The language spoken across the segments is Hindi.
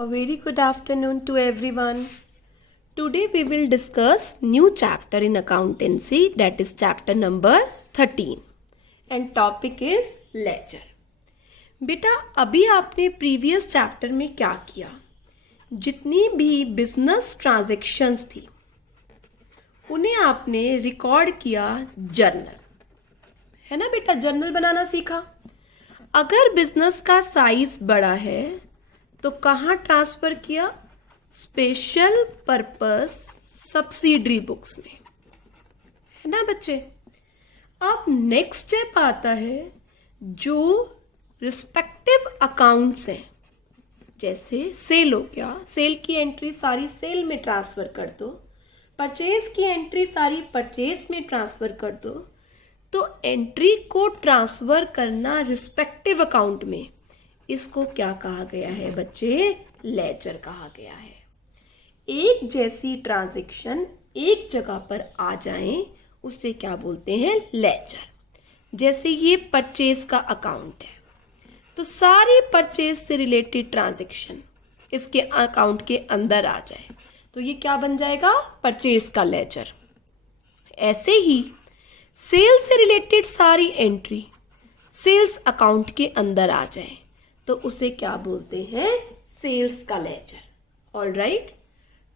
A very good afternoon to everyone. Today we will discuss new chapter in accountancy, that is chapter number 13 and topic is ledger. बेटा अभी आपने प्रीवियस चैप्टर में क्या किया, जितनी भी बिजनेस ट्रांजैक्शंस थी उन्हें आपने रिकॉर्ड किया जर्नल, है ना बेटा, जर्नल बनाना सीखा। अगर बिजनेस का साइज बड़ा है तो कहाँ ट्रांसफ़र किया, स्पेशल पर्पस सब्सिडरी बुक्स में, है ना बच्चे। अब नेक्स्ट स्टेप आता है जो रिस्पेक्टिव अकाउंट्स हैं, जैसे सेल हो गया, सेल की एंट्री सारी सेल में ट्रांसफ़र कर दो, परचेज की एंट्री सारी परचेज में ट्रांसफ़र कर दो। तो एंट्री को ट्रांसफ़र करना रिस्पेक्टिव अकाउंट में, इसको क्या कहा गया है बच्चे, लेजर कहा गया है। एक जैसी ट्रांजैक्शन एक जगह पर आ जाएं उसे क्या बोलते हैं, लेजर। जैसे ये परचेज का अकाउंट है तो सारी परचेज से रिलेटेड ट्रांजैक्शन इसके अकाउंट के अंदर आ जाए तो ये क्या बन जाएगा, परचेज का लेजर। ऐसे ही सेल से रिलेटेड सारी एंट्री सेल्स अकाउंट के अंदर आ जाए तो उसे क्या बोलते हैं, सेल्स का लेजर। ऑलराइट,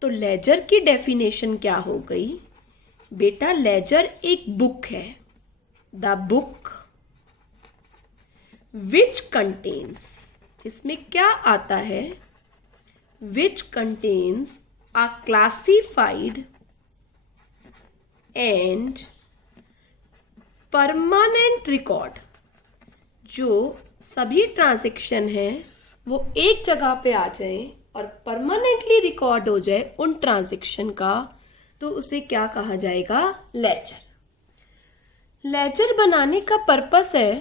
तो लेजर की डेफिनेशन क्या हो गई बेटा, लेजर एक बुक है, द बुक विच कंटेन्स, जिसमें क्या आता है, which contains a classified and permanent record. जो सभी ट्रांजैक्शन है वो एक जगह पे आ जाए और परमानेंटली रिकॉर्ड हो जाए उन ट्रांजैक्शन का, तो उसे क्या कहा जाएगा, लेजर। लेजर बनाने का पर्पस है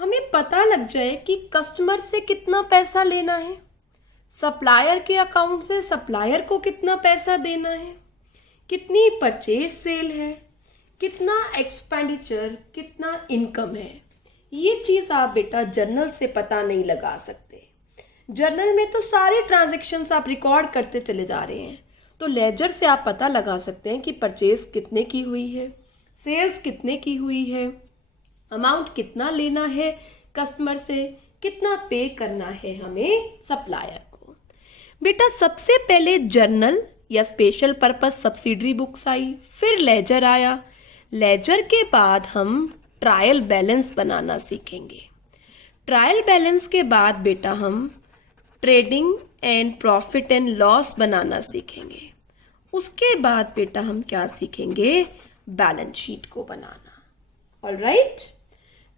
हमें पता लग जाए कि कस्टमर से कितना पैसा लेना है, सप्लायर के अकाउंट से सप्लायर को कितना पैसा देना है, कितनी परचेज सेल है, कितना एक्सपेंडिचर, कितना इनकम है। ये चीज़ आप बेटा जर्नल से पता नहीं लगा सकते। जर्नल में तो सारे ट्रांजैक्शंस आप रिकॉर्ड करते चले जा रहे हैं, तो लेजर से आप पता लगा सकते हैं कि परचेज कितने की हुई है, सेल्स कितने की हुई है, अमाउंट कितना लेना है कस्टमर से, कितना पे करना है हमें सप्लायर को। बेटा सबसे पहले जर्नल या special purpose subsidiary books I, फिर लेजर आया। लेजर के बाद हम ट्रायल बैलेंस बनाना सीखेंगे। ट्रायल बैलेंस के बाद बेटा हम trading and profit and loss बनाना सीखेंगे। उसके बाद बेटा हम क्या सीखेंगे, बैलेंस शीट को बनाना। ऑलराइट,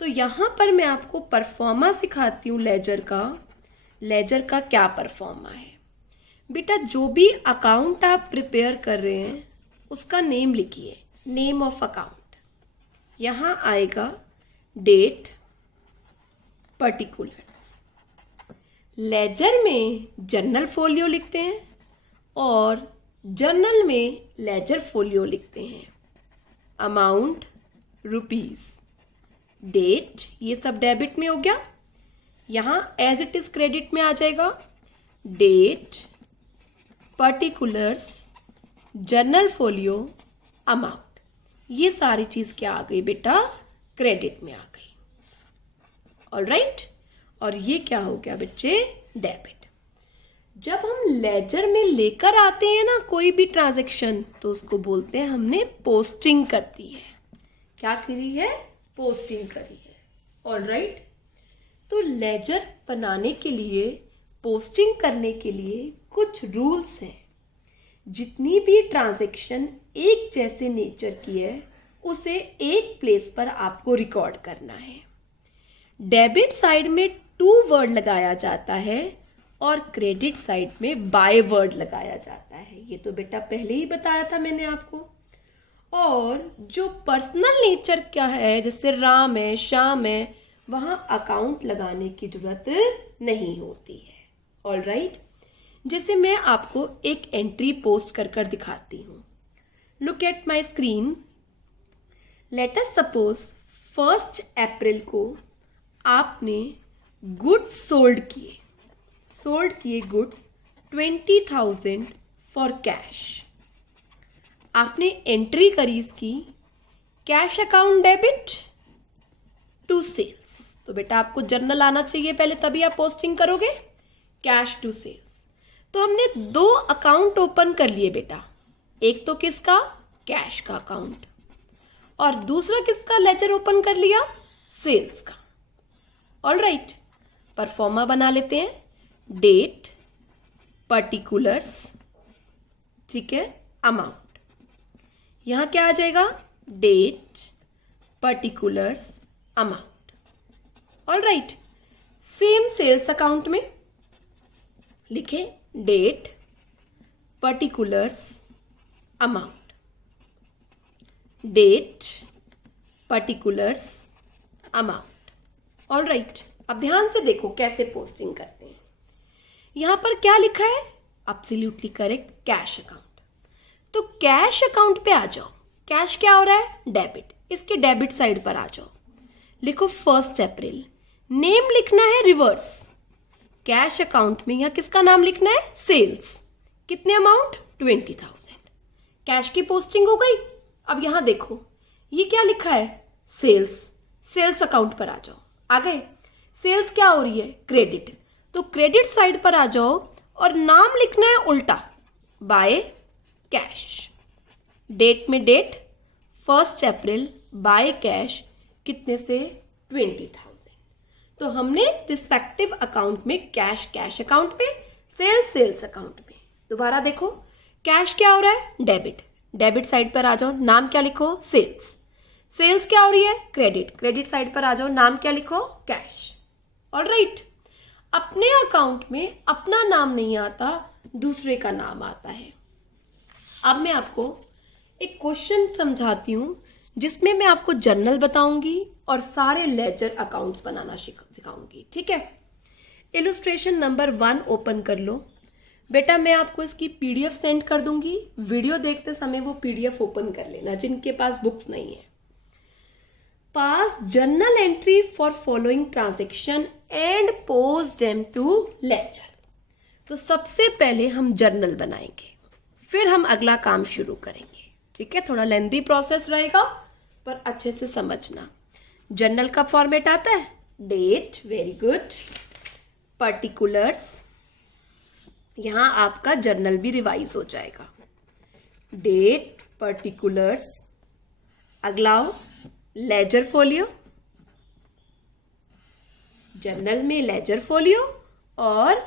तो यहाँ पर मैं आपको परफॉर्मा सिखाती हूँ लेजर का। लेजर का क्या परफॉर्मा है बेटा, जो भी अकाउंट आप प्रिपेयर कर रहे हैं उसका नेम लिखिए, नेम ऑफ अकाउंट। यहाँ आएगा डेट, पर्टिकुलर्स। लेजर में जर्नल फोलियो लिखते हैं और जर्नल में लेजर फोलियो लिखते हैं। अमाउंट रुपीस, डेट ये सब डेबिट में हो गया, यहाँ एज इट इज क्रेडिट में आ जाएगा। Date, particulars, journal folio, amount, ये सारी चीज़ क्या आ गई बेटा, क्रेडिट में आ गई। ऑलराइट, और ये क्या हो गया बच्चे, डेबिट। जब हम लेजर में लेकर आते हैं ना कोई भी ट्रांजैक्शन तो उसको बोलते हैं हमने पोस्टिंग कर दी है। क्या करी है, पोस्टिंग करी है। ऑलराइट, तो लेजर बनाने के लिए, पोस्टिंग करने के लिए कुछ रूल्स हैं। जितनी भी ट्रांजैक्शन एक जैसे नेचर की है उसे एक प्लेस पर आपको रिकॉर्ड करना है। डेबिट साइड में टू वर्ड लगाया जाता है और क्रेडिट साइड में बाय वर्ड लगाया जाता है। ये तो बेटा पहले ही बताया था मैंने आपको। और जो पर्सनल नेचर क्या है, जैसे राम है, श्याम है, वहां अकाउंट लगाने की जरूरत नहीं होती है। ऑलराइट, जैसे मैं आपको एक एंट्री पोस्ट कर कर दिखाती हूँ। Look at my screen. Let us suppose 1 अप्रैल को आपने गुड्स सोल्ड किए गुड्स 20,000 फॉर कैश। आपने एंट्री करी इसकी cash account debit to sales. तो बेटा आपको जर्नल आना चाहिए पहले, तभी आप पोस्टिंग करोगे। कैश टू सेल्स, तो हमने 2 अकाउंट ओपन कर लिए बेटा। एक तो किसका, कैश का अकाउंट, और दूसरा किसका लेजर ओपन कर लिया, सेल्स का। ऑल राइट, परफॉर्मा बना लेते हैं। डेट, पर्टिकुलर्स, ठीक है, अमाउंट। यहां क्या आ जाएगा, date, particulars, amount. All right, same sales account में लिखे date, particulars, amount. Date, particulars, amount. All right, अब ध्यान से देखो कैसे पोस्टिंग करते हैं। यहां पर क्या लिखा है, एब्सोल्युटली करेक्ट, कैश अकाउंट। तो कैश अकाउंट पे आ जाओ। कैश क्या हो रहा है, डेबिट। इसके डेबिट साइड पर आ जाओ, लिखो 1 अप्रैल। नेम लिखना है रिवर्स। कैश अकाउंट में यहां किसका नाम लिखना है, सेल्स। कितने अमाउंट, 20,000। कैश की पोस्टिंग हो गई। अब यहां देखो ये क्या लिखा है, सेल्स। सेल्स अकाउंट पर आ जाओ। आ गए, सेल्स क्या हो रही है, क्रेडिट। तो क्रेडिट साइड पर आ जाओ और नाम लिखना है उल्टा, बाय कैश। डेट में डेट 1 अप्रैल, बाय कैश कितने से, 20,000। तो हमने रिस्पेक्टिव अकाउंट में कैश कैश अकाउंट में, सेल्स सेल्स अकाउंट में। दोबारा देखो, कैश क्या हो रहा है, डेबिट। डेबिट साइड पर आ जाओ, नाम क्या लिखो, सेल्स। सेल्स क्या हो रही है, क्रेडिट। क्रेडिट साइड पर आ जाओ, नाम क्या लिखो, कैश। ऑल राइट, अपने अकाउंट में अपना नाम नहीं आता, दूसरे का नाम आता है। अब मैं आपको एक क्वेश्चन समझाती हूं जिसमें मैं आपको जर्नल बताऊंगी और सारे लेजर अकाउंट्स बनाना सिखाऊंगी, ठीक है। इलस्ट्रेशन नंबर 1 ओपन कर लो बेटा। मैं आपको इसकी पीडीएफ सेंड कर दूंगी, वीडियो देखते समय वो पीडीएफ ओपन कर लेना जिनके पास बुक्स नहीं है। Pass journal entry for following transaction and post them to ledger. तो सबसे पहले हम जर्नल बनाएंगे, फिर हम अगला काम शुरू करेंगे, ठीक है। थोड़ा लेंथी प्रोसेस रहेगा पर अच्छे से समझना। जर्नल का फॉर्मेट आता है, डेट, वेरी गुड, पर्टिकुलर्स। यहां आपका जर्नल भी रिवाइज हो जाएगा। डेट, पर्टिकुलर्स, अगला लेजर फोलियो। जर्नल में लेजर फोलियो और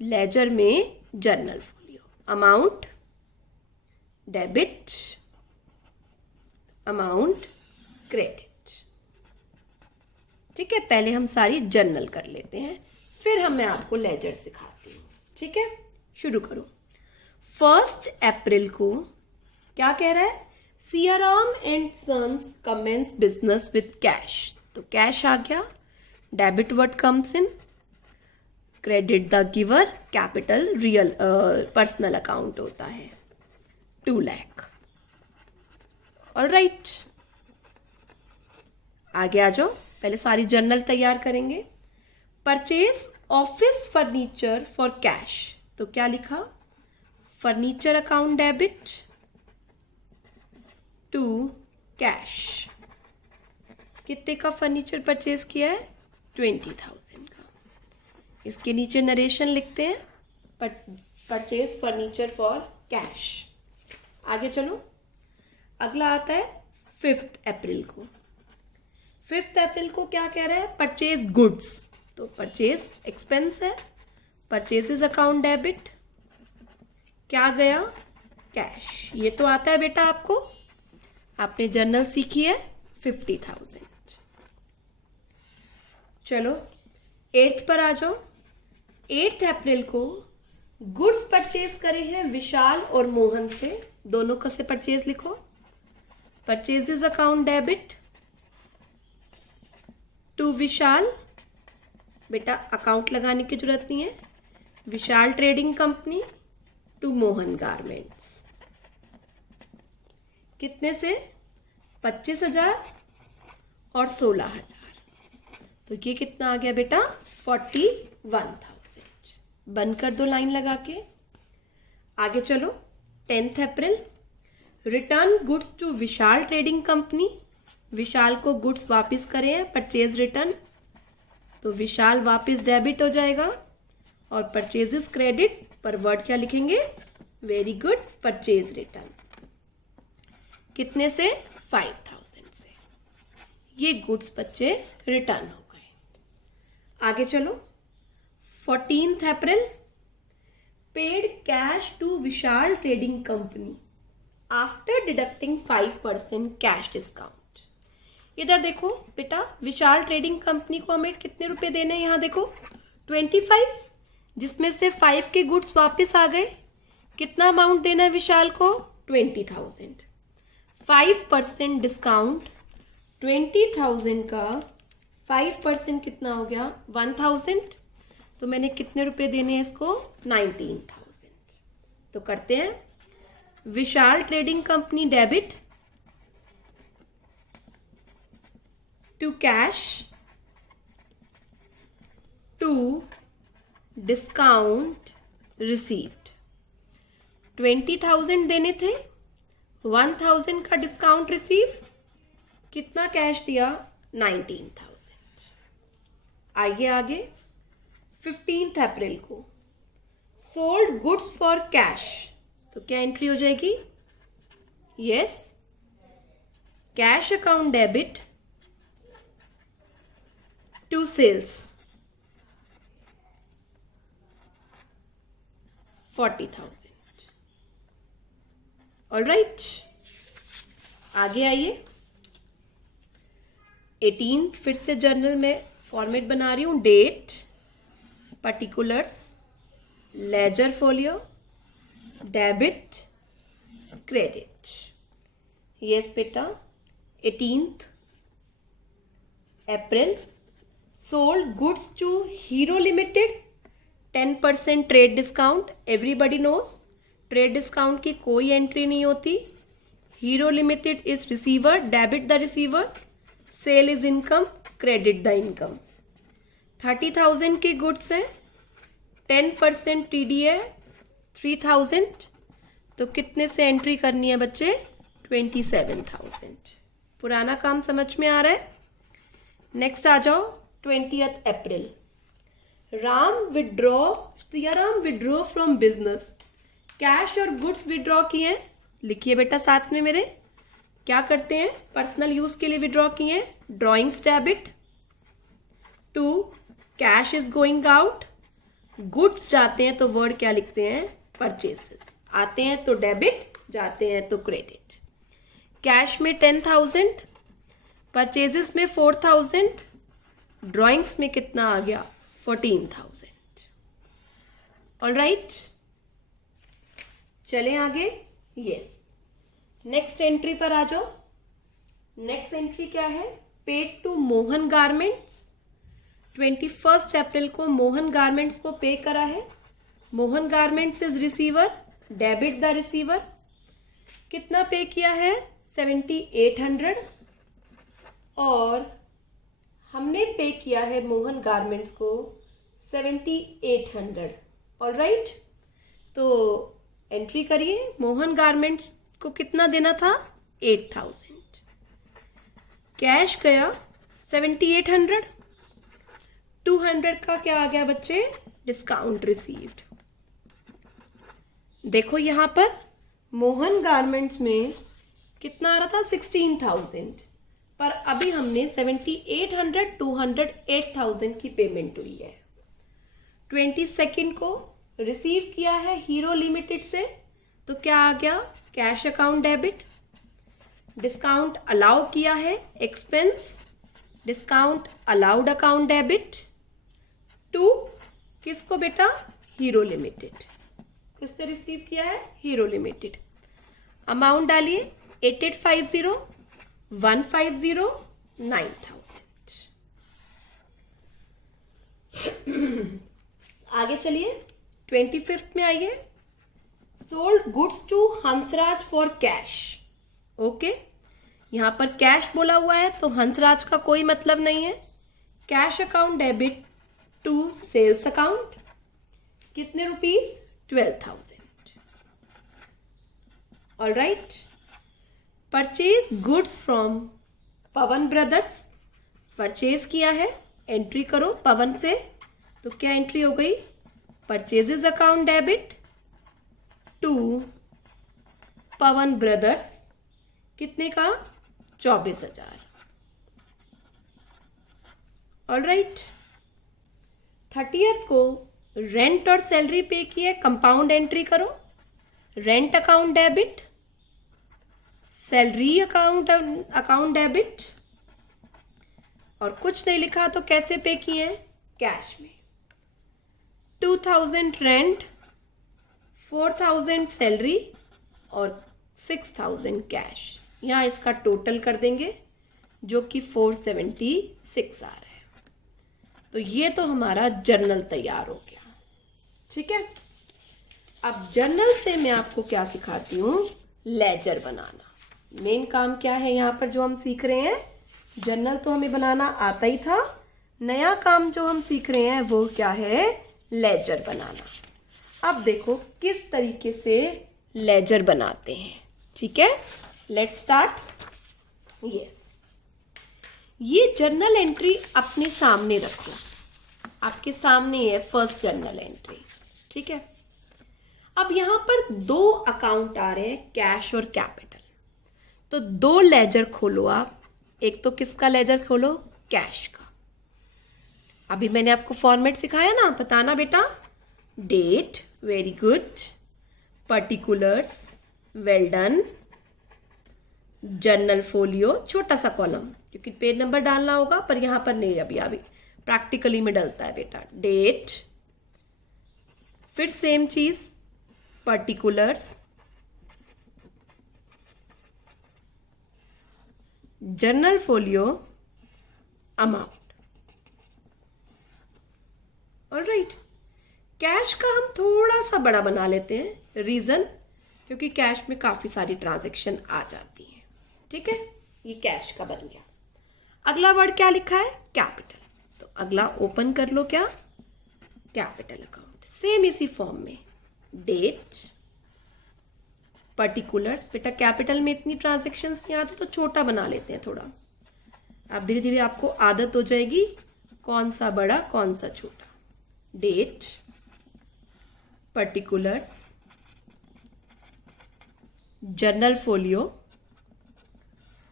लेजर में journal folio. Amount, debit, amount, credit, ठीक है। पहले हम सारी जर्नल कर लेते हैं, फिर मैं आपको लेजर सिखाती हूँ, ठीक है। शुरू करो। 1 अप्रैल को क्या कह रहा है, Siyaram and sons commences business with cash. तो कैश आ गया। Debit what comes in, credit the giver, capital real personal account होता है, 2 लाख। ऑल राइट, आगे आ जाओ। पहले सारी जर्नल तैयार करेंगे। Purchase office furniture for cash. तो क्या लिखा, furniture account debit to cash. कितने का फर्नीचर परचेज किया है, 20,000 का। इसके नीचे नरेशन लिखते हैं, परचेज फर्नीचर फॉर कैश। आगे चलो, अगला आता है 5 अप्रैल को। 5 अप्रैल को क्या कह रहा है, परचेज गुड्स। तो परचेज एक्सपेंस है, परचेजेस अकाउंट डेबिट, क्या गया, कैश। ये तो आता है बेटा आपको, आपने जर्नल सीखी है, 50,000। चलो 8th पर आ जाओ। 8 अप्रैल को गुड्स परचेज करे हैं विशाल और मोहन से। दोनों का से परचेज लिखो, purchases account debit to Vishal. बेटा अकाउंट लगाने की जरूरत नहीं है, Vishal trading company to Mohan garments. कितने से, 25,000 और 16,000। तो ये कितना आ गया बेटा, 41,000। बंद कर दो लाइन लगा के। आगे चलो। 10 April, return goods to Vishal trading company. Vishal को गुड्स वापस करे हैं, परचेज रिटर्न, तो विशाल वापस डेबिट हो जाएगा और परचेजेस क्रेडिट, पर वर्ड क्या लिखेंगे, वेरी गुड, परचेज रिटर्न। कितने से, 5000 से। ये गुड्स बच्चे रिटर्न हो गए। आगे चलो। 14 April, paid cash to Vishal trading company after deducting 5% cash discount. इधर देखो बेटा, विशाल ट्रेडिंग कंपनी को हमें कितने रुपए देने हैं, यहाँ देखो 25, जिसमें से 5 के गुड्स वापस आ गए। कितना अमाउंट देना है विशाल को, 20,000। 5% डिस्काउंट, 20,000 का 5% कितना हो गया, 1,000। तो मैंने कितने रुपए देने हैं इसको, 19,000। तो करते हैं, Vishal trading company debit to cash to discount received. 20,000 देने थे, 1,000 का डिस्काउंट रिसीव, कितना कैश दिया, 19,000। आइए आगे। 15 अप्रैल को सोल्ड गुड्स फॉर कैश, तो क्या एंट्री हो जाएगी, yes, cash account debit to sales 40,000। All right, आगे आइए। 18th, फिर से जर्नल में फॉर्मेट बना रही हूं, date, particulars, ledger folio, debit, credit. Yes बेटा, 18th April, sold goods to Hero Limited 10% trade discount. Everybody knows trade discount की कोई एंट्री नहीं होती। Hero Limited is receiver, debit the receiver, sale is income, credit the income. 30,000 के गुड्स हैं, 10% टीडी है, 3,000। तो कितने से एंट्री करनी है बच्चे, 27,000। पुराना काम समझ में आ रहा है। नेक्स्ट आ जाओ। 20th April, Ram withdraw from business. Cash और गुड्स विड्रॉ किए हैं, लिखिए बेटा साथ में मेरे, क्या करते हैं, पर्सनल यूज के लिए विड्रॉ किए हैं, drawings debit to cash is going out. Goods जाते हैं तो वर्ड क्या लिखते हैं, परचेसेस। आते हैं तो डेबिट, जाते हैं तो क्रेडिट। कैश में 10,000, परचेजेस में 4,000, ड्रॉइंग्स में कितना आ गया, 14,000। ऑलराइट, चलें आगे। यस, नेक्स्ट एंट्री पर आ जाओ। नेक्स्ट एंट्री क्या है, पेड टू मोहन गारमेंट्स। 21 अप्रैल को मोहन गारमेंट्स को पे करा है। Mohan garments is receiver, debit the receiver. कितना पे किया है, 7,800, और हमने पे किया है मोहन गारमेंट्स को 7,800। ऑलराइट, तो एंट्री करिए। मोहन गारमेंट्स को कितना देना था, 8,000। कैश गया 7,800, 200 का क्या आ गया बच्चे, डिस्काउंट रिसीव्ड। देखो यहां पर मोहन गारमेंट्स में कितना आ रहा था, 16,000, पर अभी हमने 7,800, 200, 8,000 की पेमेंट हुई है। 22 को रिसीव किया है हीरो लिमिटेड से, तो क्या आ गया, cash account debit. Discount allow किया है, expense, discount allowed account debit to किसको बेटा, हीरो लिमिटेड। किससे रिसीव किया है, हीरो लिमिटेड। अमाउंट डालिए 8850, 150, 9,000। आगे चलिए 25 में आइए। Sold goods to Hansraj for cash. Okay, यहां पर कैश बोला हुआ है तो हंसराज का कोई मतलब नहीं है। Cash account debit to sales account, कितने rupees, 12,000। All right. Purchase goods from Pawan brothers, purchase किया है, एंट्री करो पवन से, तो क्या एंट्री हो गई, purchases account debit to Pawan brothers, कितने का, 24,000। All right. 30th को रेंट और सैलरी पे की है, कंपाउंड एंट्री करो, rent account debit, salary account debit, और कुछ नहीं लिखा तो कैसे पे किए हैं, कैश में। 2,000 रेंट, 4,000 सैलरी और 6,000 कैश। यहाँ इसका टोटल कर देंगे जो कि 476 आ रहा है। तो ये तो हमारा जर्नल तैयार हो गया। ठीक है, अब जर्नल से मैं आपको क्या सिखाती हूँ, लेजर बनाना। मेन काम क्या है यहाँ पर जो हम सीख रहे हैं, जर्नल तो हमें बनाना आता ही था, नया काम जो हम सीख रहे हैं वो क्या है, लेजर बनाना। अब देखो किस तरीके से लेजर बनाते हैं। ठीक है, लेट्स स्टार्ट। यस, ये जर्नल एंट्री अपने सामने रखो, आपके सामने है फर्स्ट जर्नल एंट्री। ठीक है, अब यहां पर 2 अकाउंट आ रहे हैं, कैश और कैपिटल। तो 2 लेजर खोलो आप, एक तो किसका लेजर खोलो, कैश का। अभी मैंने आपको फॉर्मेट सिखाया ना, बताना बेटा, date, very good, particulars, well done, journal folio, छोटा सा कॉलम क्योंकि पेज नंबर डालना होगा, पर यहां पर नहीं, अभी प्रैक्टिकली में डलता है बेटा, डेट, फिर सेम चीज, particulars, journal folio, amount. Alright, cash का हम थोड़ा सा बड़ा बना लेते हैं, रीजन क्योंकि कैश में काफी सारी ट्रांजैक्शन आ जाती है। ठीक है, ये कैश का बन गया। अगला वर्ड क्या लिखा है, कैपिटल, तो अगला ओपन कर लो, क्या, कैपिटल अकाउंट, सेम इसी फॉर्म में, डेट, पर्टिकुलर्स। बेटा कैपिटल में इतनी ट्रांजैक्शंस नहीं आती तो छोटा बना लेते हैं थोड़ा, अब धीरे धीरे आपको आदत हो जाएगी कौन सा बड़ा कौन सा छोटा। Date, particulars, journal folio,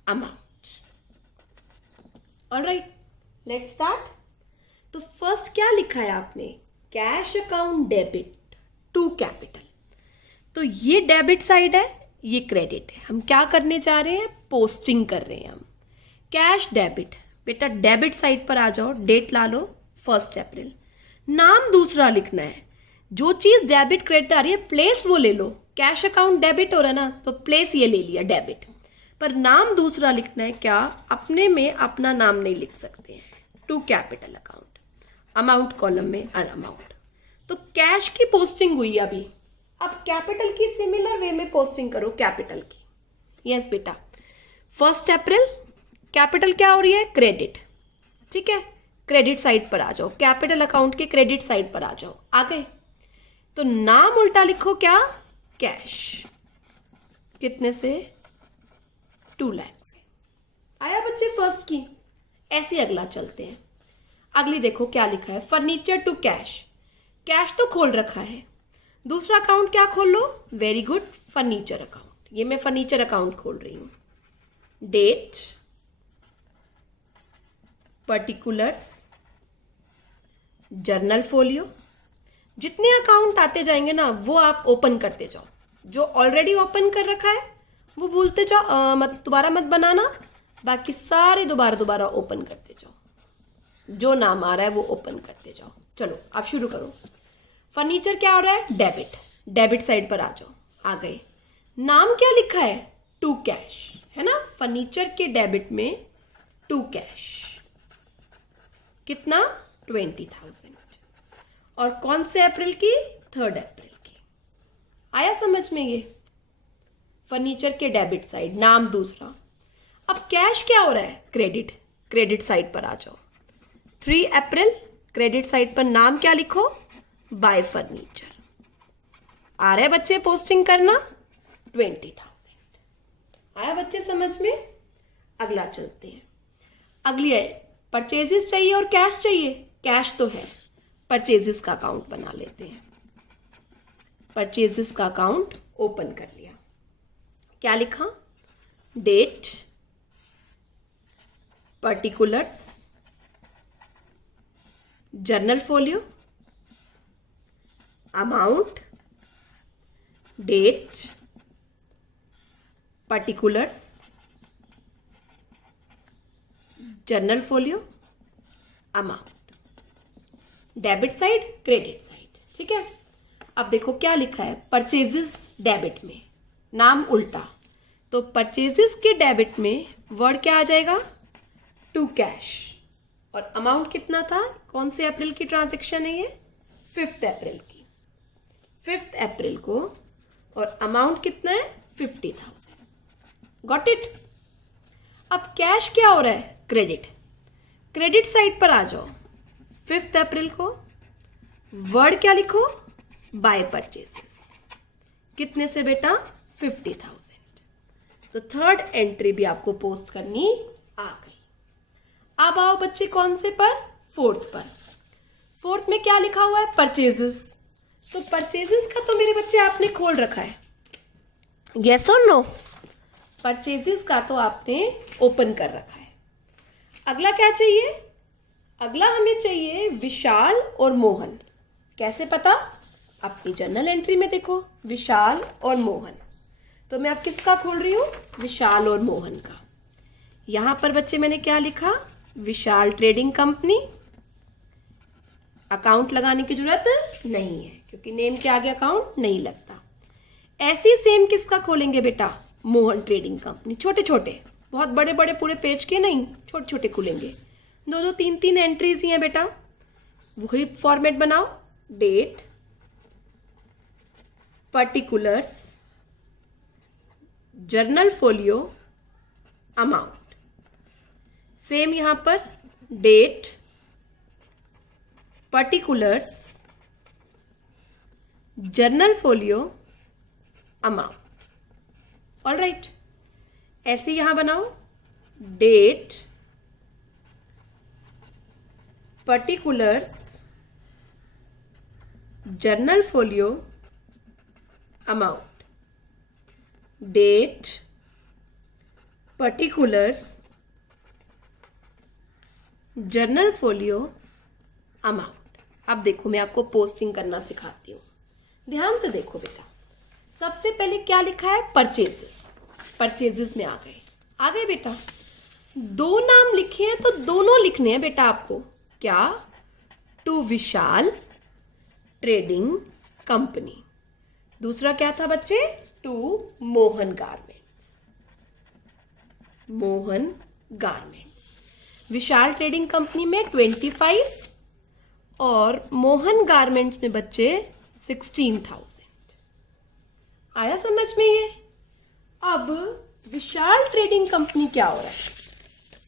amount. All right, let's start. तो फर्स्ट क्या लिखा है आपने, cash account debit to capital. तो ये डेबिट साइड है, ये क्रेडिट है। हम क्या करने जा रहे हैं, पोस्टिंग कर रहे हैं हम। कैश डेबिट, बेटा डेबिट साइड पर आ जाओ, डेट ला लो 1 अप्रैल, नाम दूसरा लिखना है। जो चीज डेबिट क्रेडिट आ रही है प्लेस वो ले लो, कैश अकाउंट डेबिट हो रहा है ना, तो प्लेस ये ले लिया डेबिट, पर नाम दूसरा लिखना है। क्या, अपने में अपना नाम नहीं लिख सकते हैं, to capital account, amount column में अमाउंट। तो कैश की पोस्टिंग हुई अभी, अब कैपिटल की सिमिलर वे में पोस्टिंग करो कैपिटल की। यस बेटा, 1 अप्रैल कैपिटल क्या हो रही है, क्रेडिट। ठीक है, क्रेडिट साइड पर आ जाओ, कैपिटल अकाउंट के क्रेडिट साइड पर आ जाओ, आ गए। तो नाम उल्टा लिखो, क्या, कैश, कितने से, 2 लाख से। आया बच्चे फर्स्ट की। ऐसे अगला चलते हैं, अगली देखो क्या लिखा है, फर्नीचर टू कैश। कैश तो खोल रखा है, दूसरा अकाउंट क्या खोल लो, वेरी गुड, फर्नीचर अकाउंट। ये मैं फर्नीचर अकाउंट खोल रही हूं। Date, particulars, journal folio. जितने अकाउंट आते जाएंगे ना वो आप ओपन करते जाओ, जो ऑलरेडी ओपन कर रखा है वो भूलते जाओ, मत दोबारा मत बनाना, बाकी सारे दोबारा ओपन करते जाओ, जो नाम आ रहा है वो ओपन करते जाओ। चलो आप शुरू करो। फर्नीचर क्या हो रहा है, डेबिट, डेबिट साइड पर आ जाओ, आ गए। नाम क्या लिखा है, टू कैश, है ना, फर्नीचर के डेबिट में टू कैश, कितना, 20,000। और कौन से अप्रैल की, 3 अप्रैल की। आया समझ में ये, फर्नीचर के डेबिट साइड, नाम दूसरा। अब कैश क्या हो रहा है, क्रेडिट, क्रेडिट साइड पर आ जाओ, 3 अप्रैल, क्रेडिट साइड पर नाम क्या लिखो, बाय फर्नीचर। आ रहे बच्चे पोस्टिंग करना, 20,000। आया बच्चे समझ में? अगला चलते हैं। अगली है परचेजेस चाहिए और कैश चाहिए। कैश तो है, परचेजेस का अकाउंट बना लेते हैं। परचेजेस का अकाउंट ओपन कर लिया। क्या लिखा? Date, particulars, journal folio, amount, date, particulars, journal folio, amount. Debit side, credit side. ठीक है, अब देखो क्या लिखा है। परचेजेस डेबिट में, नाम उल्टा, तो परचेजेस के डेबिट में वर्ड क्या आ जाएगा? To cash. और अमाउंट कितना था? कौन से अप्रैल की ट्रांजैक्शन है ये? 5 अप्रैल की। 5 अप्रैल को, और अमाउंट कितना है? 50,000। Got it? अब कैश क्या हो रहा है? क्रेडिट। क्रेडिट साइड पर आ जाओ। 5 अप्रैल को वर्ड क्या लिखो? By purchases. कितने से बेटा? 50,000। तो थर्ड एंट्री भी आपको पोस्ट करनी आ गई। अब आओ बच्चे कौन से पर? फोर्थ पर। फोर्थ में क्या लिखा हुआ है? परचेजेस। तो परचेजेस का तो मेरे बच्चे आपने खोल रखा है, यस और नो? परचेजेस का तो आपने ओपन कर रखा है। अगला क्या चाहिए? अगला हमें चाहिए विशाल और मोहन। कैसे पता? अपनी जर्नल एंट्री में देखो, विशाल और मोहन। तो मैं अब किसका खोल रही हूं? विशाल और मोहन का। यहां पर बच्चे मैंने क्या लिखा? विशाल ट्रेडिंग कंपनी। अकाउंट लगाने की जरूरत नहीं है क्योंकि नेम के आगे अकाउंट नहीं लगता। ऐसी सेम किसका खोलेंगे बेटा? Mohan trading company. छोटे छोटे, बहुत बड़े बड़े पूरे पेज के नहीं, छोटे छोटे खुलेंगे। 2-2, 3-3 एंट्रीज ही हैं बेटा। वही फॉर्मेट बनाओ। Date, particulars, journal folio, amount. Same यहां पर date, particulars, journal folio, amount. All right, ऐसे यहां बनाओ। Date, particulars, journal folio, amount. Date, particulars, journal folio, amount. अब देखो मैं आपको पोस्टिंग करना सिखाती हूँ। ध्यान से देखो बेटा। सबसे पहले क्या लिखा है? परचेजेस। परचेजेस में आ गए बेटा। 2 नाम लिखे हैं तो दोनों लिखने हैं बेटा आपको। क्या? To Vishal trading company. दूसरा क्या था बच्चे? To Mohan garments. Mohan garments. Vishal trading company में 25 और मोहन गारमेंट्स में बच्चे 16,000। आया समझ में ये? अब विशाल ट्रेडिंग कंपनी क्या हो रहा है?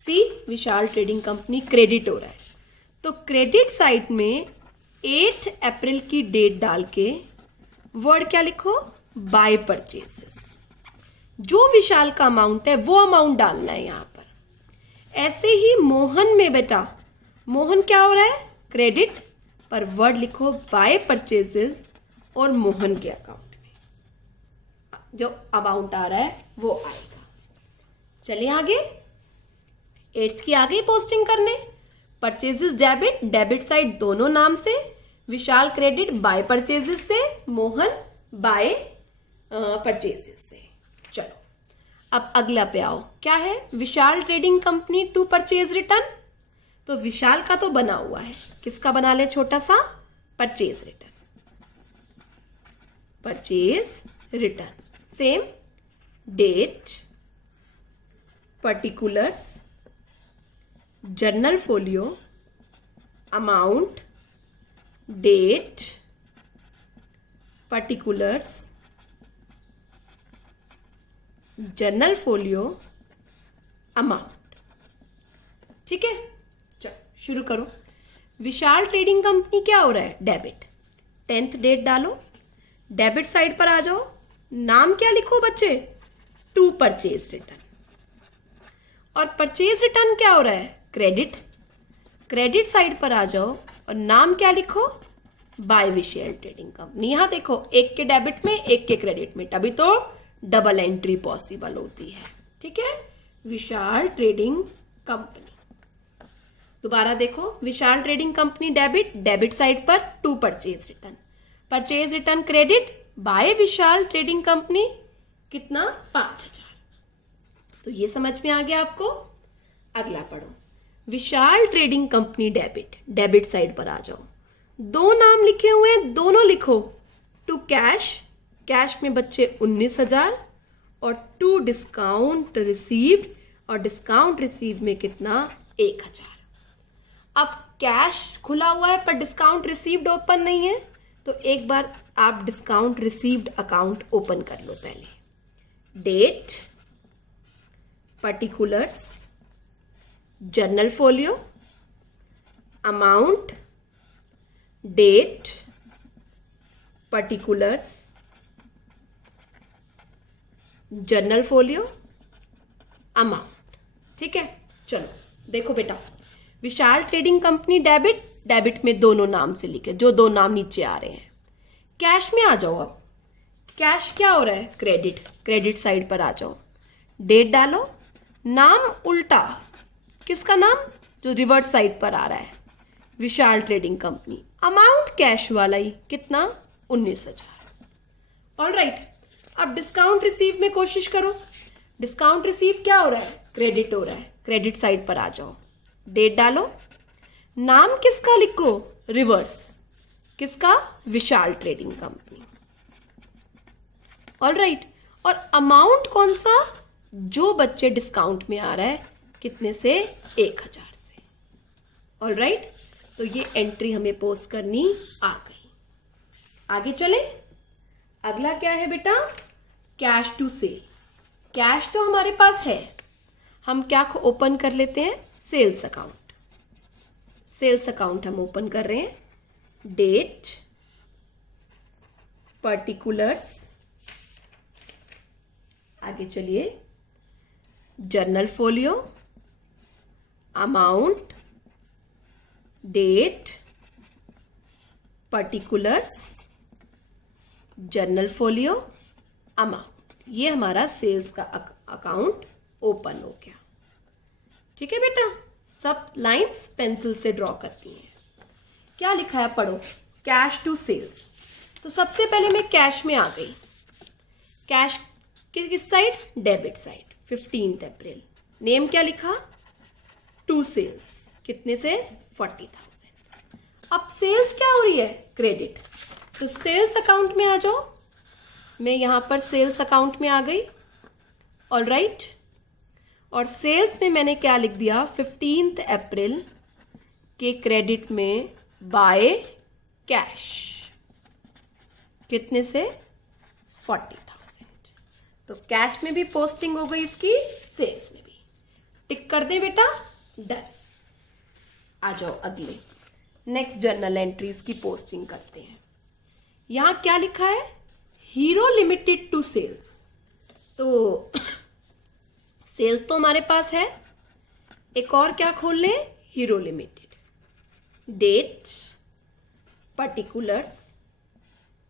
सी, विशाल ट्रेडिंग कंपनी क्रेडिट हो रहा है। तो क्रेडिट साइड में 8 अप्रैल की डेट डाल के वर्ड क्या लिखो? By purchases. जो विशाल का अमाउंट है वो अमाउंट डालना है यहां पर। ऐसे ही मोहन में बेटा, मोहन क्या हो रहा है? क्रेडिट, पर वर्ड लिखो बाय परचेजेस और मोहन के अकाउंट में जो अमाउंट आ रहा है वो आएगा। चलिए आगे। 8th की आ गई पोस्टिंग करने। परचेजेस डेबिट, डेबिट साइड दोनों नाम से। विशाल क्रेडिट बाय परचेजेस से, मोहन बाय परचेजेस से। चलो अब अगला पे आओ। क्या है? Vishal trading company to purchase return. तो विशाल का तो बना हुआ है, किसका बना ले? छोटा सा purchase return. Purchase return same. Date, particulars, journal folio, amount, date, particulars, journal folio, amount. ठीक है, चलो शुरू करो। विशाल ट्रेडिंग कंपनी क्या हो रहा है? डेबिट। 10th डेट डालो। डेबिट साइड पर आ जाओ। नाम क्या लिखो बच्चे? To purchase return. और परचेज रिटर्न क्या हो रहा है? क्रेडिट। क्रेडिट साइड पर आ जाओ और नाम क्या लिखो? Bye Vishal trading company. यहां देखो, एक के डेबिट में एक के क्रेडिट में, तभी तो डबल एंट्री पॉसिबल होती है। ठीक है, विशाल ट्रेडिंग कंपनी। दोबारा देखो, Vishal trading company debit, debit side पर to purchase return, purchase return credit, by Vishal trading company कितना? 5000। तो ये समझ में आ गया आपको। अगला पढ़ो, Vishal trading company debit, debit side पर आ जाओ। दो नाम लिखे हुए हैं, दोनों लिखो। टू कैश, कैश में बच्चे 19,000 और टू डिस्काउंट रिसीव्ड, और डिस्काउंट रिसीव में कितना? 1000। अब कैश खुला हुआ है पर डिस्काउंट रिसीव्ड ओपन नहीं है, तो एक बार आप डिस्काउंट रिसीव्ड अकाउंट ओपन कर लो पहले। Date, particulars, journal folio, amount, date, particulars, journal folio, amount. ठीक है, चलो देखो बेटा, Vishal trading company debit, debit में दोनों नाम से लिखे, जो दो नाम नीचे आ रहे हैं। कैश में आ जाओ। अब कैश क्या हो रहा है? क्रेडिट, क्रेडिट साइड पर आ जाओ। डेट डालो, नाम उल्टा, किसका नाम? जो रिवर्स साइड पर आ रहा है, Vishal trading company. Amount cash वाला ही, कितना? 19,000। ऑलराइट, अब डिस्काउंट रिसीव में कोशिश करो। डिस्काउंट रिसीव क्या हो रहा है? क्रेडिट हो रहा है, क्रेडिट साइड पर आ जाओ। डेट डालो, नाम किसका लिखो? रिवर्स, किसका? विशाल ट्रेडिंग कंपनी। ऑलराइट, और अमाउंट कौन सा? जो बच्चे डिस्काउंट में आ रहा है, कितने से? 1000 से। ऑलराइट, तो ये एंट्री हमें पोस्ट करनी आ गई। आगे चले, अगला क्या है बेटा? Cash to cell. कैश तो हमारे पास है, हम क्या ओपन कर लेते हैं? Sales account. सेल्स अकाउंट हम ओपन कर रहे हैं। डेट, पर्टिकुलर्स, आगे चलिए, journal folio, amount, date, particulars, journal folio, amount. ये हमारा सेल्स का अकाउंट ओपन हो गया। ठीक है बेटा, सब लाइंस पेंसिल से ड्रॉ करती हैं। क्या लिखा है पढ़ो, कैश टू सेल्स। तो सबसे पहले मैं कैश में आ गई। कैश किस साइड? Debit side. 15 अप्रैल। नेम क्या लिखा? To sales. कितने से? 40,000। अब सेल्स क्या हो रही है? क्रेडिट। तो सेल्स अकाउंट में आ जाओ। मैं यहां पर सेल्स अकाउंट में आ गई। ऑलराइट, और सेल्स में मैंने क्या लिख दिया? 15 अप्रैल के क्रेडिट में बाय कैश। कितने से? 40,000। तो कैश में भी पोस्टिंग हो गई इसकी, सेल्स में भी। टिक कर दे बेटा, डन। आ जाओ अगले, नेक्स्ट जर्नल एंट्रीज की पोस्टिंग करते हैं। यहां क्या लिखा है? Hero limited to sales. तो सेल्स तो हमारे पास है, एक और क्या खोल लें? Hero Limited. Date, particulars,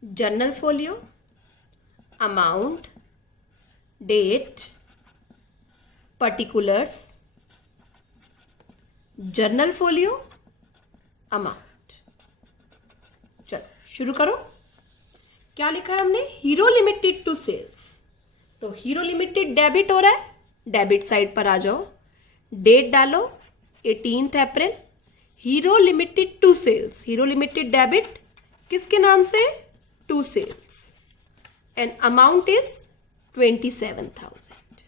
journal folio, amount, date, particulars, journal folio, amount. चलो शुरू करो। क्या लिखा है हमने? Hero limited to sales. तो हीरो लिमिटेड डेबिट हो रहा है, डेबिट साइड पर आ जाओ। डेट डालो 18 April. Hero limited to sales, Hero limited debit किसके नाम से? To sales, and amount is 27,000।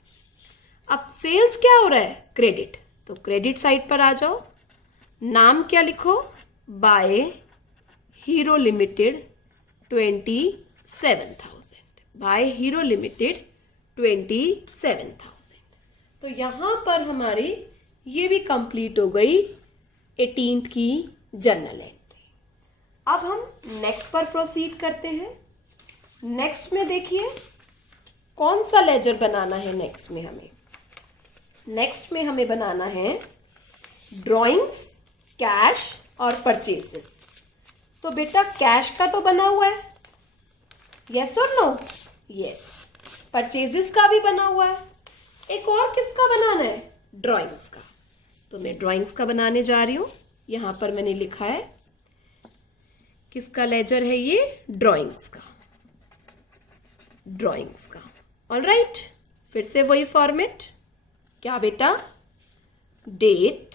अब सेल्स क्या हो रहा है? क्रेडिट। तो क्रेडिट साइड पर आ जाओ। नाम क्या लिखो? By Hero Limited 27,000। By Hero Limited 27,000। तो यहां पर हमारी ये भी कंप्लीट हो गई 18th की जर्नल एंट्री। अब हम नेक्स्ट पर प्रोसीड करते हैं। नेक्स्ट में देखिए कौन सा लेजर बनाना है नेक्स्ट में हमें बनाना है ड्राइंग्स, कैश और परचेसेस। तो बेटा कैश का तो बना हुआ है, यस और नो? यस। परचेजेस का भी बना हुआ है। एक और किसका बनाना है? ड्राइंग्स का। तो मैं ड्राइंग्स का बनाने जा रही हूं। यहां पर मैंने लिखा है किसका लेजर है ये? ड्राइंग्स का। ऑलराइट, फिर से वही फॉर्मेट। क्या बेटा? Date,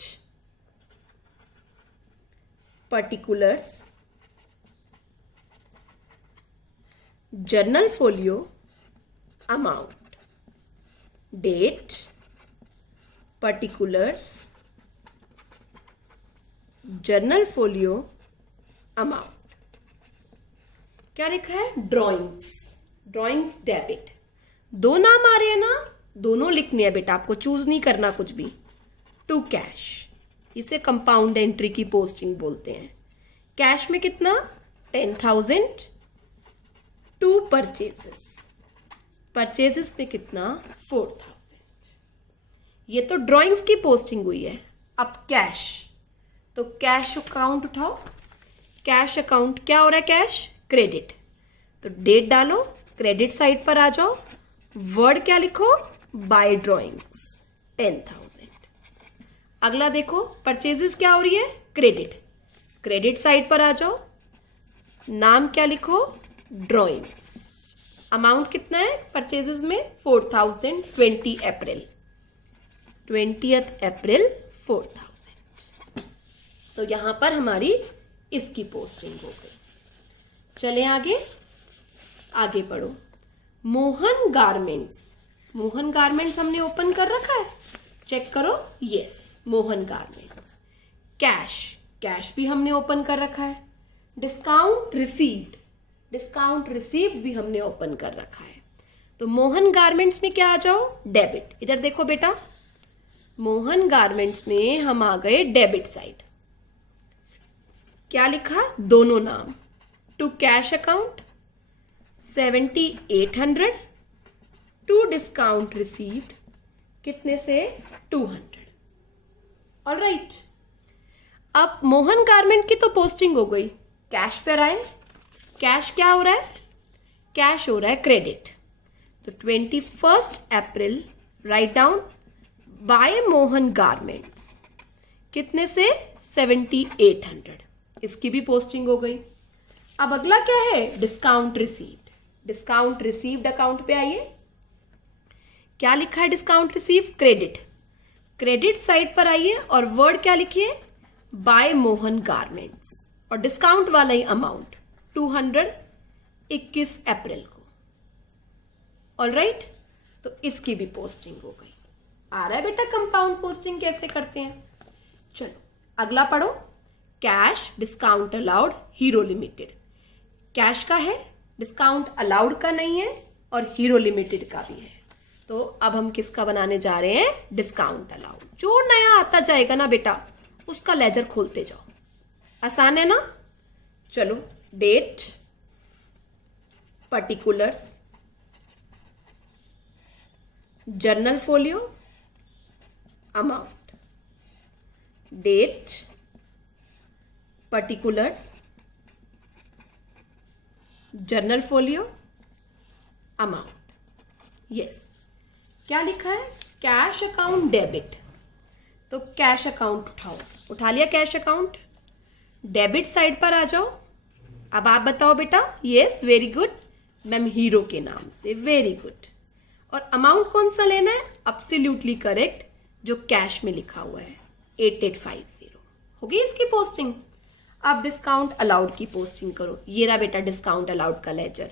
particulars, journal folio, amount. Date, particulars, journal folio, amount. क्या लिखा है? Drawings debit. दो नाम आ रहे हैं ना, दोनों लिखने हैं बेटा, आपको चूज नहीं करना कुछ भी। टू कैश, इसे कंपाउंड एंट्री की पोस्टिंग बोलते हैं। कैश में कितना? 10,000। टू परचेजेस में कितना? 4,000। ये तो ड्राइंग्स की पोस्टिंग हुई है। अब कैश, तो कैश अकाउंट उठाओ। कैश अकाउंट क्या हो रहा है? Cash credit. तो डेट डालो, क्रेडिट साइड पर आ जाओ। वर्ड क्या लिखो? By drawings, 10,000। अगला देखो, परचेजेस क्या हो रही है? क्रेडिट साइड पर आ जाओ। नाम क्या लिखो? ड्राइंग्स। अमाउंट कितना है परचेजेस में? 4,000। 20 अप्रैल 4,000। तो यहां पर हमारी इसकी पोस्टिंग हो गई। चले आगे बढ़ो। मोहन गारमेंट्स हमने ओपन कर रखा है, चेक करो। Yes, Mohan garments. कैश भी हमने ओपन कर रखा है। डिस्काउंट रिसीव्ड भी हमने ओपन कर रखा है। तो मोहन गारमेंट्स में क्या आ जाओ? डेबिट। इधर देखो बेटा, मोहन गारमेंट्स में हम आ गए डेबिट साइड। क्या लिखा? दोनों नाम। To cash account 7,800, to discount received कितने से? 200। ऑलराइट, अब मोहन गारमेंट की तो पोस्टिंग हो गई। कैश पर आए। कैश क्या हो रहा है? कैश हो रहा है क्रेडिट। तो 21 April write down, by Mohan garments कितने से? 7,800। इसकी भी पोस्टिंग हो गई। अब अगला क्या है? डिस्काउंट रिसीव्ड अकाउंट पे आइए। क्या लिखा है? डिस्काउंट रिसीव क्रेडिट साइड पर आइए और वर्ड क्या लिखिए? By Mohan garments. और डिस्काउंट वाला ही अमाउंट 200, 21 अप्रैल को। ऑलराइट, तो इसकी भी पोस्टिंग हो गई। आ रहा है बेटा कंपाउंड पोस्टिंग कैसे करते हैं? चलो अगला पढ़ो। Cash discount allowed hero limited. Cash का है, डिस्काउंट अलाउड का नहीं है, और हीरो लिमिटेड का भी है। तो अब हम किसका बनाने जा रहे हैं? Discount allowed. जो नया आता जाएगा ना बेटा, उसका लेजर खोलते जाओ। आसान है ना? चलो, date, particulars, journal folio, amount. Date, particulars, journal folio, amount. Yes, क्या लिखा है? Cash account debit. तो कैश अकाउंट उठा लिया कैश अकाउंट। डेबिट साइड पर आ जाओ। अब आप बताओ बेटा। Yes, very good ma'am, hero के नाम से, वेरी गुड। और अमाउंट कौन सा लेना है? एब्सोल्युटली करेक्ट, जो कैश में लिखा हुआ है 8850। हो गई इसकी पोस्टिंग। अब डिस्काउंट अलाउड की पोस्टिंग करो। ये रहा बेटा डिस्काउंट अलाउड का लेजर।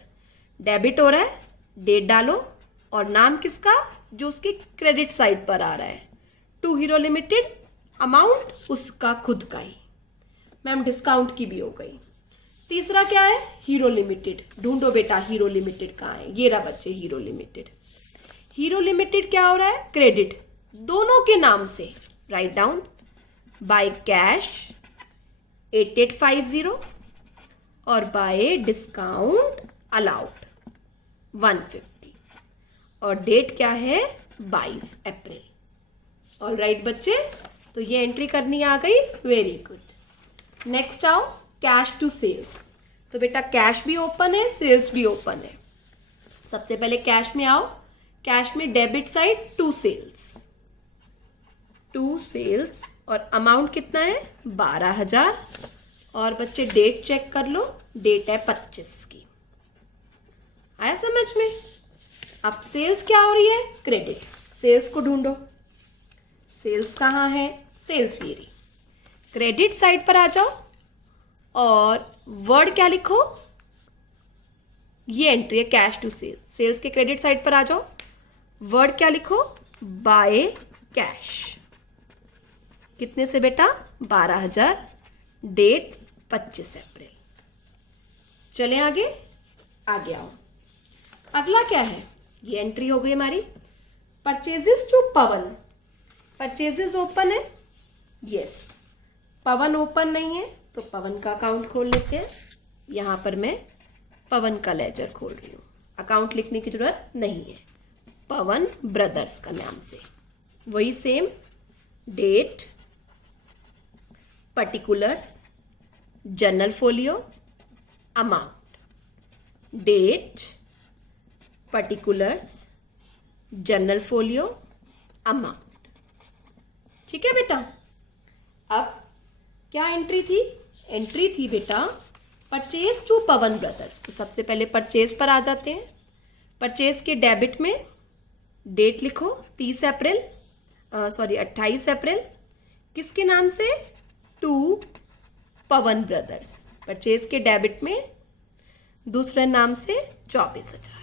डेबिट हो रहा है, डेट डालो, और नाम किसका? जो उसकी क्रेडिट साइड पर आ रहा है, टू हीरो लिमिटेड। अमाउंट उसका खुद का ही। मैम डिस्काउंट की भी हो गई। तीसरा क्या है? Hero limited. ढूंढो बेटा हीरो लिमिटेड कहाँ है? ये रहा बच्चे हीरो लिमिटेड। हीरो लिमिटेड क्या हो रहा है? क्रेडिट, दोनों के नाम से। राइट डाउन, बाय कैश 8850 और बाय डिस्काउंट अलाउड 150। और डेट क्या है 22 अप्रैल। ऑलराइट बच्चे, तो ये एंट्री करनी आ गई, वेरी गुड। नेक्स्ट आओ कैश टू सेल्स। तो बेटा कैश भी ओपन है, सेल्स भी ओपन है। सबसे पहले कैश में आओ। कैश में डेबिट साइड टू सेल्स और अमाउंट कितना है 12,000। और बच्चे डेट चेक कर लो, डेट है 25 की। आया समझ में? अब सेल्स क्या हो रही है, क्रेडिट। सेल्स को ढूंढो, सेल्स कहाँ है, सेल्स ये रही। क्रेडिट साइड पर आ जाओ और वर्ड क्या लिखो, ये एंट्री है कैश टू सेल्स। सेल्स के क्रेडिट साइड पर आ जाओ, वर्ड क्या लिखो, बाय कैश। कितने से बेटा 12,000, डेट 25 अप्रैल। चले आगे आओ। अगला क्या है, ये एंट्री हो गई हमारी purchases to Pawan. Purchases open है, यस। पवन ओपन नहीं है तो पवन का अकाउंट खोल लेते हैं। यहां पर मैं पवन का लेजर खोल रही हूं, अकाउंट लिखने की जरूरत नहीं है। पवन ब्रदर्स का नाम से, वही same date, particulars, journal folio, amount. Date, particulars, journal folio, amount. ठीक है बेटा। अब क्या एंट्री थी, एंट्री थी बेटा परचेज टू पवन ब्रदर। तो सबसे पहले परचेज पर आ जाते हैं। परचेज के डेबिट में डेट लिखो 28 अप्रैल। किसके नाम से, टू पवन ब्रदर्स। परचेज के डेबिट में दूसरे नाम से 24,000।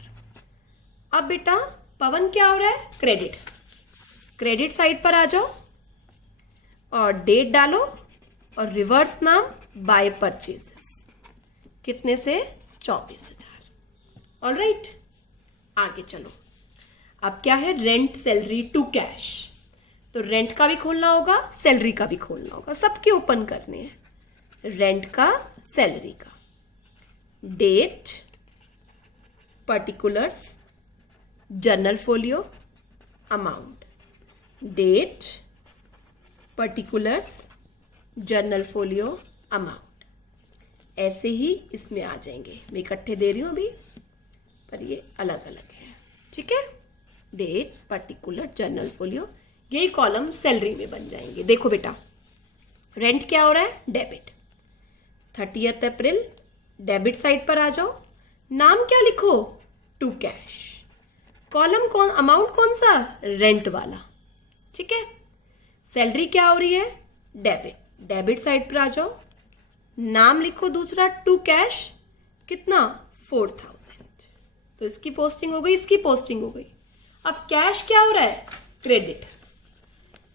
अब बेटा पवन क्या हो रहा है, क्रेडिट। क्रेडिट साइड पर आ जाओ और डेट डालो और रिवर्स नाम बाय परचेजेस। कितने से 24,000। ऑलराइट, आगे चलो। अब क्या है, रेंट सैलरी टू कैश। तो रेंट का भी खोलना होगा, सैलरी का भी खोलना होगा, सबके ओपन करने हैं। रेंट का, सैलरी का। Date, particulars, journal folio, amount. Date, particulars, journal folio, amount. ऐसे ही इसमें आ जाएंगे। मैं इकट्ठे दे रही हूं अभी, पर ये अलग अलग है। ठीक है, डेट, पर्टिकुलर, जर्नल फोलियो, यही कॉलम सैलरी में बन जाएंगे। देखो बेटा, रेंट क्या हो रहा है, डेबिट। 30 अप्रैल, डेबिट साइड पर आ जाओ। नाम क्या लिखो, टू कैश। कॉलम कौन, अमाउंट कौन सा, रेंट वाला। ठीक है। सैलरी क्या हो रही है, डेबिट। डेबिट साइड पर आ जाओ, नाम लिखो दूसरा, टू कैश। कितना, 4,000। तो इसकी पोस्टिंग हो गई, इसकी पोस्टिंग हो गई। अब कैश क्या हो रहा है, क्रेडिट।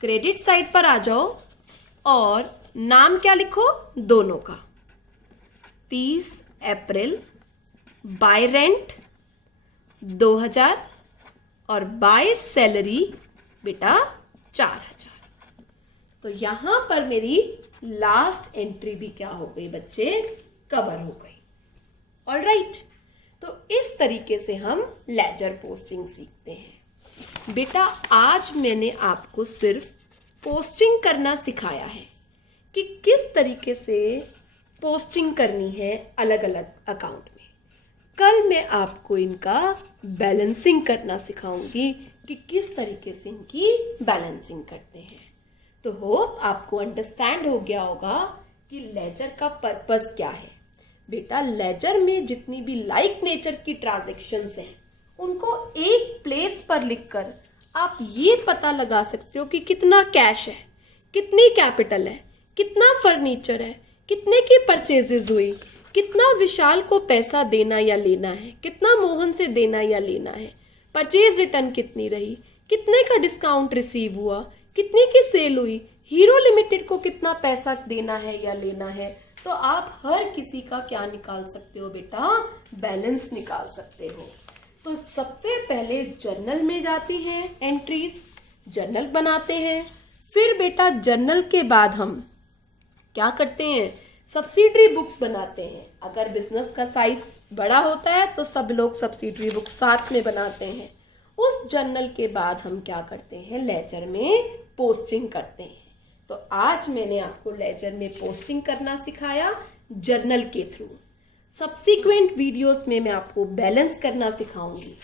क्रेडिट साइड पर आ जाओ और नाम क्या लिखो, दोनों का। 30 अप्रैल, बाय रेंट 2,000 और बाय सैलरी बेटा 4,000। तो यहां पर मेरी लास्ट एंट्री भी क्या हो गई बच्चे, कवर हो गई। ऑलराइट, तो इस तरीके से हम लेजर पोस्टिंग सीखते हैं। बेटा आज मैंने आपको सिर्फ पोस्टिंग करना सिखाया है कि किस तरीके से पोस्टिंग करनी है अलग अलग अकाउंट में। कल मैं आपको इनका बैलेंसिंग करना सिखाऊंगी कि किस तरीके से इनकी बैलेंसिंग करते हैं। तो होप आपको अंडरस्टैंड हो गया होगा कि लेजर का पर्पस क्या है। बेटा लेजर में जितनी भी लाइक नेचर की ट्रांजैक्शंस हैं उनको एक प्लेस पर लिखकर आप ये पता लगा सकते हो कि कितना कैश है, कितनी कैपिटल है, कितना फर्नीचर है, कितने की परचेजेस हुई, कितना विशाल को पैसा देना या लेना है, कितना मोहन से देना या लेना है, परचेज रिटर्न कितनी रही, कितने का डिस्काउंट रिसीव हुआ, कितनी की सेल हुई, हीरो लिमिटेड को कितना पैसा देना है या लेना है। तो आप हर किसी का क्या निकाल सकते हो बेटा, बैलेंस निकाल सकते हो। तो सबसे पहले जर्नल में जाती हैं एंट्रीज, जर्नल बनाते हैं। फिर बेटा जर्नल के बाद हम क्या करते हैं, सब्सिडरी बुक्स बनाते हैं। अगर बिजनेस का साइज बड़ा होता है तो सब लोग सब्सिडरी बुक्स साथ में बनाते हैं। उस जर्नल के बाद हम क्या करते हैं, लेजर में पोस्टिंग करते हैं। तो आज मैंने आपको लेजर में पोस्टिंग करना सिखाया जर्नल के थ्रू। सब्सिक्वेंट वीडियोस में मैं आपको बैलेंस करना सिखाऊंगी।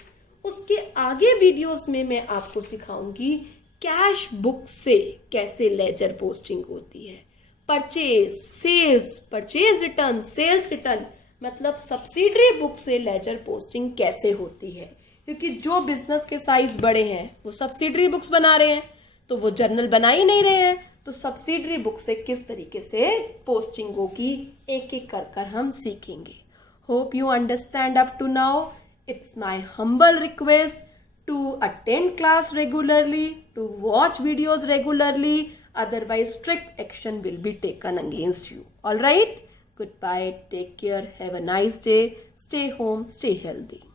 उसके आगे वीडियोस में मैं आपको सिखाऊंगी कैश बुक से कैसे लेजर पोस्टिंग होती है। Purchase, sales, purchase return, sales return, मतलब सब्सिडरी बुक से लेजर पोस्टिंग कैसे होती है। क्योंकि जो बिजनेस के साइज बड़े हैं वो सब्सिडरी बुक्स बना रहे हैं, तो वो जर्नल बना ही नहीं रहे हैं, तो सब्सिडरी बुक से किस तरीके से पोस्टिंग होगी एक एक कर कर हम सीखेंगे। Hope you understand up to now. It's my humble request to attend class regularly, to watch videos regularly, otherwise strict action will be taken against you. All right, goodbye, take care, have a nice day, stay home, stay healthy.